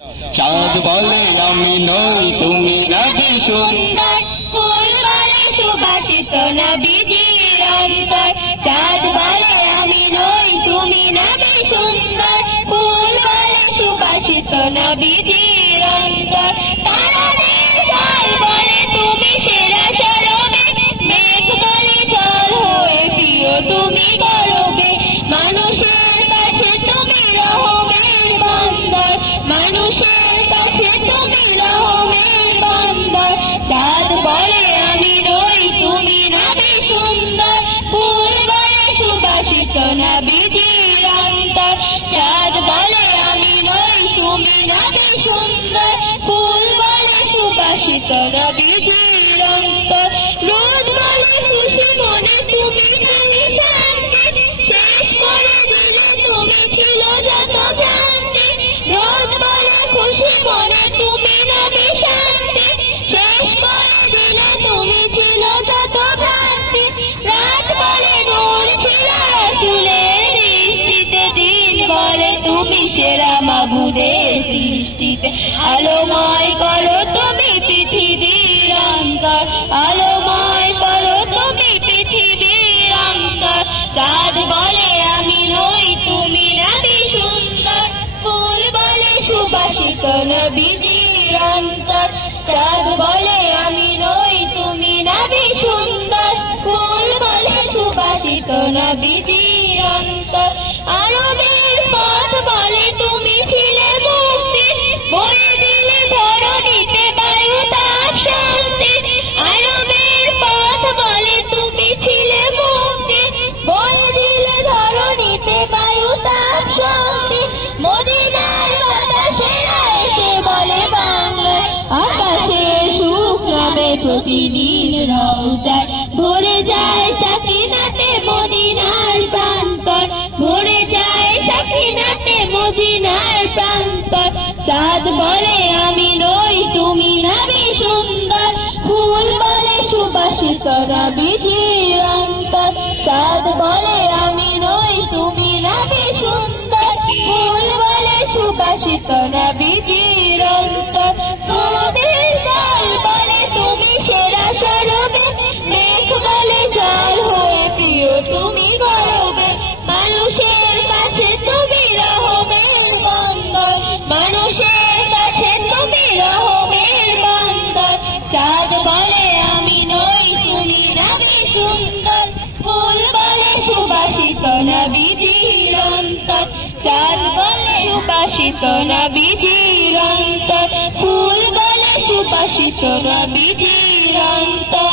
চাঁদ বলে আমি নই তুমি নবী সুন্দর, ফুল বলে সুবাসিত নবীজির অন্তর। চাঁদ বলে আমি নই তুমি নবী সুন্দর, ফুল বলে সুবাসিত নবীজির অন্তর। তারাদের দল বলে তুমি সেরা সরবে, মেঘ বলে জল হয়ে প্রিয় তুমি গরবে। মানুষের কাছে তুমি রহমের বান্দর, মানুষের কাছে তুমি রহমের বান্দর। চাঁদ বলে আমি নই তুমি নবী সুন্দর, ফুল বলে সুবাসিত নবীজির অন্তর। চাঁদ বলে আমি নই তুমি নবী সুন্দর, ফুল বলে সুবাসিত নবীজির অন্তর। রোজ বলে খুশি মনে তুমি ছিলে শান্তি, শেষ করে দিলে তুমি ছিল যত ভ্রান্তি। রোজ বলে খুশি মনে তুমি নবী শান্তি, শেষ করে দিলে তুমি ছিল যত ভ্রান্তি। রাত বলে নূর ছিল রাসূলের দৃষ্টিতে, দিন বলে তুমি সেরা মাবুদের সৃষ্টিতে। আলোময় করো তুমি পৃথিবীর অন্তর, আলোময় করো তুমি পৃথিবীর অন্তর। চাঁদ বলে আমি নই তুমি নবী সুন্দর, ফুল বলে সুবাসিত নবীজির অন্তর। চাঁদ বলে আমি নই তুমি নবী সুন্দর, ফুল বলে সুবাসিত নবীজির অন্তর। আরবের পথ বলে তুমি ছিলে মুক্তি, বয়ে দিলে ধরণীতে বায়ু তাপ শান্তি। আরবের পথ বলে তুমি ছিলে মুক্তি, বয়ে দিলে ধরণীতে বায়ু তাপ শান্তি। মদিনার বাতাসেরা এসে বলে বাংলা, আকাশের সুখ নামে প্রতিদিন রওজায় ভরে যায় সাকিনাতে মদিনার প্রান্তর, ভরে যায় সাকিনাতে মদিনার প্রান্তর। চাঁদ বলে আমি নই তুমি নবী সুন্দর, ফুল বলে সুবাসিত নবীজির অন্তর। চাঁদ বলে আমি নই তুমি নবী সুন্দর, ফুল বলে সুবাসিত নবীজির অন্তর। তোদের দল বলে তুমি সেরা সরবে, মেঘ বলে জল হয়ে প্রিয় তুমি গরবে। মানুষের কাছে তুমি রহমের বান্দর, মানুষের কাছে তুমি রহমের বান্দর। চাঁদ বলে আমি নই তুমি নবী সুন্দর, ফুল বলে সুবাসিত নবীজির অন্তর। চাঁদ বলে সুবাসিত নবীজির অন্তর, ফুল বলে সুবাসিত নবীজির অন্তর।